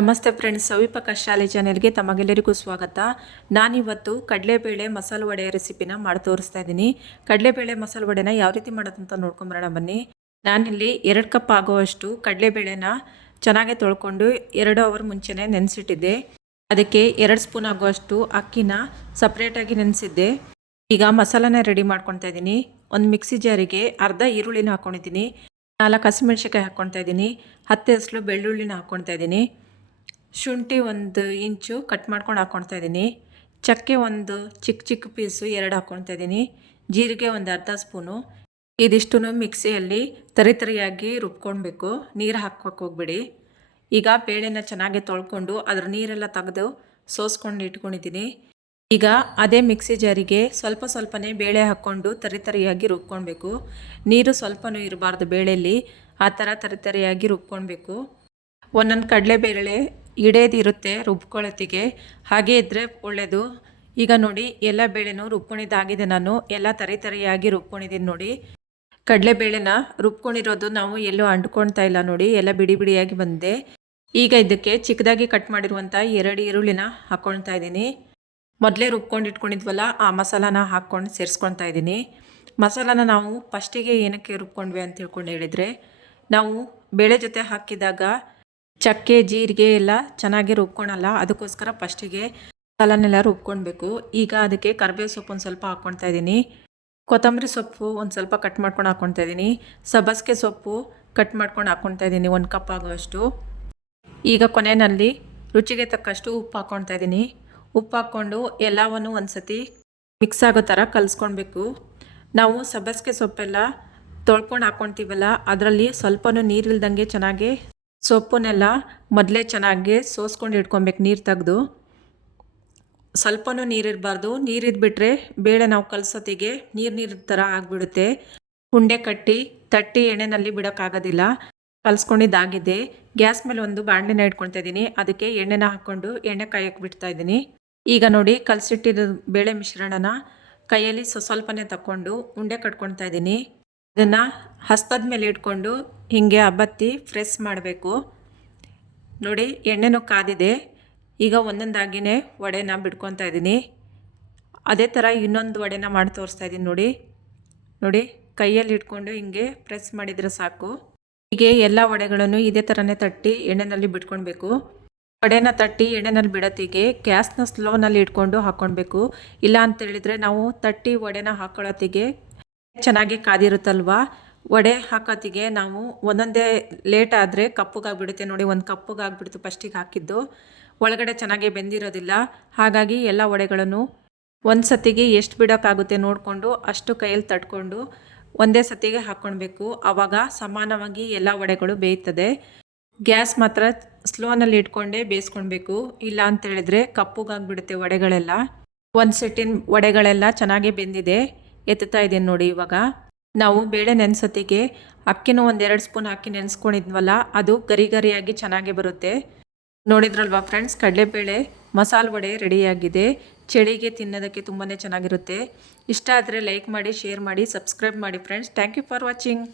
ನಮಸ್ತೆ ಫ್ರೆಂಡ್ಸ್, ಸವಿಪಕ ಶಾಲೆ ಚಾನೆಲ್ಗೆ ತಮಗೆಲ್ಲರಿಗೂ ಸ್ವಾಗತ. ನಾನಿವತ್ತು ಕಡಲೆಬೇಳೆ ಮಸಾಲೆ ವಡೆ ರೆಸಿಪಿನ ಮಾಡಿ ತೋರಿಸ್ತಾ ಇದ್ದೀನಿ. ಕಡಲೆಬೇಳೆ ಮಸಾಲೆ ವಡೆನ ಯಾವ ರೀತಿ ಮಾಡೋದಂತ ನೋಡ್ಕೊಂಬರೋಣ ಬನ್ನಿ. ನಾನಿಲ್ಲಿ ಎರಡು ಕಪ್ ಆಗುವಷ್ಟು ಕಡಲೆಬೇಳೆನ ಚೆನ್ನಾಗೆ ತೊಳ್ಕೊಂಡು ಎರಡು ಅವರ್ ಮುಂಚೆನೇ ನೆನೆಸಿಟ್ಟಿದ್ದೆ. ಅದಕ್ಕೆ ಎರಡು ಸ್ಪೂನ್ ಆಗುವಷ್ಟು ಅಕ್ಕಿನ ಸಪ್ರೇಟಾಗಿ ನೆನೆಸಿದ್ದೆ. ಈಗ ಮಸಾಲನ ರೆಡಿ ಮಾಡ್ಕೊತಾ ಇದ್ದೀನಿ. ಒಂದು ಮಿಕ್ಸಿ ಜಾರಿಗೆ ಅರ್ಧ ಈರುಳ್ಳಿನ ಹಾಕ್ಕೊಂಡಿದ್ದೀನಿ ನಾಲ್ಕು ಹಸಿಮೆಣ್ಸಿಕಾಯಿ ಹಾಕ್ಕೊಳ್ತಾ ಇದ್ದೀನಿ. ಹತ್ತು ಹೆಸಲು ಬೆಳ್ಳುಳ್ಳಿನ ಹಾಕ್ಕೊತಾ ಇದ್ದೀನಿ. ಶುಂಠಿ ಒಂದು ಇಂಚು ಕಟ್ ಮಾಡ್ಕೊಂಡು ಹಾಕ್ಕೊಳ್ತಾ ಇದ್ದೀನಿ. ಚಕ್ಕೆ ಒಂದು ಚಿಕ್ಕ ಚಿಕ್ಕ ಪೀಸು ಎರಡು ಹಾಕ್ಕೊಳ್ತಾ ಇದ್ದೀನಿ. ಜೀರಿಗೆ ಒಂದು ಅರ್ಧ ಸ್ಪೂನು. ಇದಿಷ್ಟು ಮಿಕ್ಸಿಯಲ್ಲಿ ತರಿ ತರಿಯಾಗಿ ರುಬ್ಕೊಳ್ಬೇಕು. ನೀರು ಹಾಕೋಕೆ ಹೋಗ್ಬೇಡಿ. ಈಗ ಬೇಳೆನ ಚೆನ್ನಾಗಿ ತೊಳ್ಕೊಂಡು ಅದ್ರ ನೀರೆಲ್ಲ ತೆಗೆದು ಸೋಸ್ಕೊಂಡು ಇಟ್ಕೊಂಡಿದ್ದೀನಿ. ಈಗ ಅದೇ ಮಿಕ್ಸಿ ಜಾರಿಗೆ ಸ್ವಲ್ಪ ಸ್ವಲ್ಪನೇ ಬೇಳೆ ಹಾಕ್ಕೊಂಡು ತರಿ ತರಿಯಾಗಿ ರುಬ್ಕೊಳ್ಬೇಕು. ನೀರು ಸ್ವಲ್ಪನೂ ಇರಬಾರ್ದು ಬೇಳೆಯಲ್ಲಿ ಆ ಥರ ತರಿ ತರಿಯಾಗಿ ರುಬ್ಕೊಳ್ಬೇಕು. ಒಂದೊಂದು ಕಡಲೆಬೇಳೆ ಇಡೇದಿರುತ್ತೆ ರುಬ್ಕೊಳ್ಳೋತ್ತಿಗೆ ಹಾಗೆ ಇದ್ದರೆ ಒಳ್ಳೆಯದು ಈಗ ನೋಡಿ, ಎಲ್ಲ ಬೇಳೆನೂ ರುಬ್ಕೊಂಡಿದ್ದಾಗಿದೆ ನಾನು. ಎಲ್ಲ ತರಿ ತರಿಯಾಗಿ ರುಬ್ಕೊಂಡಿದ್ದೀನಿ ನೋಡಿ. ಕಡಲೆಬೇಳೆನ ರುಬ್ಕೊಂಡಿರೋದು ನಾವು ಎಲ್ಲೂ ಅಂಟ್ಕೊಳ್ತಾ ಇಲ್ಲ ನೋಡಿ. ಎಲ್ಲ ಬಿಡಿ ಬಿಡಿಯಾಗಿ ಬಂದೆ ಈಗ ಇದಕ್ಕೆ ಚಿಕ್ಕದಾಗಿ ಕಟ್ ಮಾಡಿರುವಂಥ ಎರಡು ಈರುಳ್ಳಿನ ಹಾಕ್ಕೊಳ್ತಾ ಇದ್ದೀನಿ. ಮೊದಲೇ ರುಬ್ಕೊಂಡು ಇಟ್ಕೊಂಡಿದ್ವಲ್ಲ ಆ ಮಸಾಲಾನ ಹಾಕ್ಕೊಂಡು ಸೇರಿಸ್ಕೊಳ್ತಾ ಇದ್ದೀನಿ. ಮಸಾಲಾನ ನಾವು ಫಸ್ಟಿಗೆ ಏನಕ್ಕೆ ರುಬ್ಕೊಂಡ್ವಿ ಅಂತ ತಿಳ್ಕೊಂಡು ಹೇಳಿದರೆ, ನಾವು ಬೇಳೆ ಜೊತೆ ಹಾಕಿದಾಗ ಚಕ್ಕೆ, ಜೀರಿಗೆ ಎಲ್ಲ ಚೆನ್ನಾಗಿ ರುಬ್ಕೊಳಲ್ಲ. ಅದಕ್ಕೋಸ್ಕರ ಫಸ್ಟಿಗೆ ಮಸಾಲನೆಲ್ಲ ರುಬ್ಕೊಳ್ಬೇಕು. ಈಗ ಅದಕ್ಕೆ ಕರಿಬೇವು ಸೊಪ್ಪು ಒಂದು ಸ್ವಲ್ಪ ಹಾಕ್ಕೊಳ್ತಾ ಇದ್ದೀನಿ ಕೊತ್ತಂಬರಿ ಸೊಪ್ಪು ಒಂದು ಸ್ವಲ್ಪ ಕಟ್ ಮಾಡ್ಕೊಂಡು ಹಾಕ್ಕೊಳ್ತಾ ಇದ್ದೀನಿ ಸಬ್ಬಸಿಗೆ ಸೊಪ್ಪು ಕಟ್ ಮಾಡ್ಕೊಂಡು ಹಾಕ್ಕೊಳ್ತಾ ಇದ್ದೀನಿ ಒಂದು ಕಪ್ ಆಗೋಷ್ಟು ಈಗ ಕೊನೆಯಲ್ಲಿ ರುಚಿಗೆ ತಕ್ಕಷ್ಟು ಉಪ್ಪು ಹಾಕ್ಕೊಳ್ತಾ ಇದ್ದೀನಿ ಉಪ್ಪು ಹಾಕ್ಕೊಂಡು ಎಲ್ಲವನ್ನು ಒಂದು ಸತಿ ಮಿಕ್ಸ್ ಆಗೋ ಥರ ಕಲಿಸ್ಕೊಳ್ಬೇಕು. ನಾವು ಸಬ್ಬಸಿಗೆ ಸೊಪ್ಪೆಲ್ಲ ತೊಳ್ಕೊಂಡು ಹಾಕ್ಕೊಳ್ತೀವಲ್ಲ ಅದರಲ್ಲಿ ಸ್ವಲ್ಪನೂ ನೀರಿಲ್ದಂಗೆ ಚೆನ್ನಾಗಿ ಸೊಪ್ಪನ್ನೆಲ್ಲ ಮೊದಲೇ ಚೆನ್ನಾಗಿ ಸೋಸ್ಕೊಂಡು ಇಟ್ಕೊಬೇಕು, ನೀರು ತೆಗೆದು. ಸ್ವಲ್ಪನೂ ನೀರಿರಬಾರ್ದು ನೀರಿದ್ಬಿಟ್ರೆ ಬೇಳೆ ನಾವು ಕಲಸೋತಿಗೆ ನೀರು ನೀರು ಥರ ಆಗಿಬಿಡುತ್ತೆ. ಉಂಡೆ ಕಟ್ಟಿ ತಟ್ಟಿ ಎಣ್ಣೆನಲ್ಲಿ ಬಿಡೋಕ್ಕಾಗೋದಿಲ್ಲ. ಕಲಿಸ್ಕೊಂಡಿದ್ದಾಗಿದೆ ಗ್ಯಾಸ್ ಮೇಲೆ ಒಂದು ಬಾಣಲೆನ ಇಟ್ಕೊಳ್ತಾ ಇದ್ದೀನಿ. ಅದಕ್ಕೆ ಎಣ್ಣೆನ ಹಾಕ್ಕೊಂಡು ಎಣ್ಣೆ ಕಾಯಕ್ಕೆ ಬಿಡ್ತಾ ಇದ್ದೀನಿ. ಈಗ ನೋಡಿ ಕಲಸಿಟ್ಟಿರೋ ಬೇಳೆ ಮಿಶ್ರಣನ ಕೈಯಲ್ಲಿ ಸ್ವ ಸ್ವಲ್ಪನೇ ತಕ್ಕೊಂಡು ಉಂಡೆ ಕಟ್ಕೊಳ್ತಾ ಇದ್ದೀನಿ. ಇದನ್ನು ಹಸ್ತದ ಮೇಲೆ ಇಟ್ಕೊಂಡು ಹೀಗೆ ಅಬ್ಬತ್ತಿ ಫ್ರೆಸ್ ಮಾಡಬೇಕು. ನೋಡಿ ಎಣ್ಣೆನೂ ಕಾದಿದೆ ಈಗ ಒಂದೊಂದಾಗಿಯೇ ವಡೆನ ಬಿಡ್ಕೊತಾ ಇದ್ದೀನಿ. ಅದೇ ಥರ ಇನ್ನೊಂದು ವಡೆನ ಮಾಡಿ ತೋರಿಸ್ತಾ ಇದ್ದೀನಿ ನೋಡಿ. ನೋಡಿ, ಕೈಯಲ್ಲಿ ಇಟ್ಕೊಂಡು ಹಿಂಗೆ ಪ್ರೆಸ್ ಮಾಡಿದರೆ ಸಾಕು. ಹೀಗೆ ಎಲ್ಲ ವಡೆಗಳನ್ನು ಇದೇ ಥರನೇ ತಟ್ಟಿ ಎಣ್ಣೆನಲ್ಲಿ ಬಿಟ್ಕೊಳ್ಬೇಕು. ವಡೆನ ತಟ್ಟಿ ಎಣ್ಣೆನಲ್ಲಿ ಬಿಡೋತ್ತಿಗೆ ಗ್ಯಾಸ್ನ ಸ್ಲೋನಲ್ಲಿ ಇಟ್ಕೊಂಡು ಹಾಕ್ಕೊಳ್ಬೇಕು. ಇಲ್ಲ ಅಂತೇಳಿದರೆ ನಾವು ತಟ್ಟಿ ವಡೆನ ಹಾಕೊಳ್ಳೋತ್ತಿಗೆ ಚೆನ್ನಾಗಿ ಕಾದಿರುತ್ತಲ್ವ? ವಡೆ ಹಾಕೋತ್ತಿಗೆ ನಾವು ಒಂದೊಂದೇ ಲೇಟ್ ಆದರೆ ಕಪ್ಪಗಾಗ್ಬಿಡುತ್ತೆ ನೋಡಿ, ಒಂದು ಕಪ್ಪಗಾಗ್ಬಿಡ್ತು ಫಸ್ಟಿಗೆ ಹಾಕಿದ್ದು. ಒಳಗಡೆ ಚೆನ್ನಾಗಿ ಬೆಂದಿರೋದಿಲ್ಲ. ಹಾಗಾಗಿ ಎಲ್ಲ ವಡೆಗಳನ್ನು ಒಂದು ಸತಿಗೆ ಎಷ್ಟು ಬಿಡೋಕ್ಕಾಗುತ್ತೆ ನೋಡಿಕೊಂಡು ಅಷ್ಟು ಕೈಯಲ್ಲಿ ತಟ್ಕೊಂಡು ಒಂದೇ ಸತಿಗೆ ಹಾಕ್ಕೊಳ್ಬೇಕು ಆವಾಗ ಸಮಾನವಾಗಿ ಎಲ್ಲ ವಡೆಗಳು ಬೇಯ್ತದೆ. ಗ್ಯಾಸ್ ಮಾತ್ರ ಸ್ಲೋನಲ್ಲಿ ಇಟ್ಕೊಂಡೇ ಬೇಯಿಸ್ಕೊಳ್ಬೇಕು ಇಲ್ಲ ಅಂತ ಹೇಳಿದ್ರೆ ಕಪ್ಪುಗಾಗ್ಬಿಡುತ್ತೆ ವಡೆಗಳೆಲ್ಲ. ಒಂದು ಸೆಟ್ಟಿನ ವಡೆಗಳೆಲ್ಲ ಚೆನ್ನಾಗಿ ಬೆಂದಿದೆ. ಎತ್ತುತ್ತಾ ಇದ್ದೀನಿ ನೋಡಿ ಇವಾಗ. ನಾವು ಬೇಳೆ ನೆನೆಸೋತ್ತಿಗೆ ಅಕ್ಕಿನೂ ಒಂದೆರಡು ಸ್ಪೂನ್ ಹಾಕಿ ನೆನೆಸ್ಕೊಂಡಿದ್ವಲ್ಲ, ಅದು ಗರಿ ಗರಿಯಾಗಿ ಚೆನ್ನಾಗಿ ಬರುತ್ತೆ. ನೋಡಿದ್ರಲ್ವಾ ಫ್ರೆಂಡ್ಸ್, ಕಡಲೆಬೇಳೆ, ಮಸಾಲೆ ವಡೆ ರೆಡಿಯಾಗಿದೆ. ಚಳಿಗೆ ತಿನ್ನೋದಕ್ಕೆ ತುಂಬಾ ಚೆನ್ನಾಗಿರುತ್ತೆ. ಇಷ್ಟ ಆದರೆ ಲೈಕ್ ಮಾಡಿ, ಶೇರ್ ಮಾಡಿ, ಸಬ್ಸ್ಕ್ರೈಬ್ ಮಾಡಿ friends. Thank you for watching.